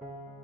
you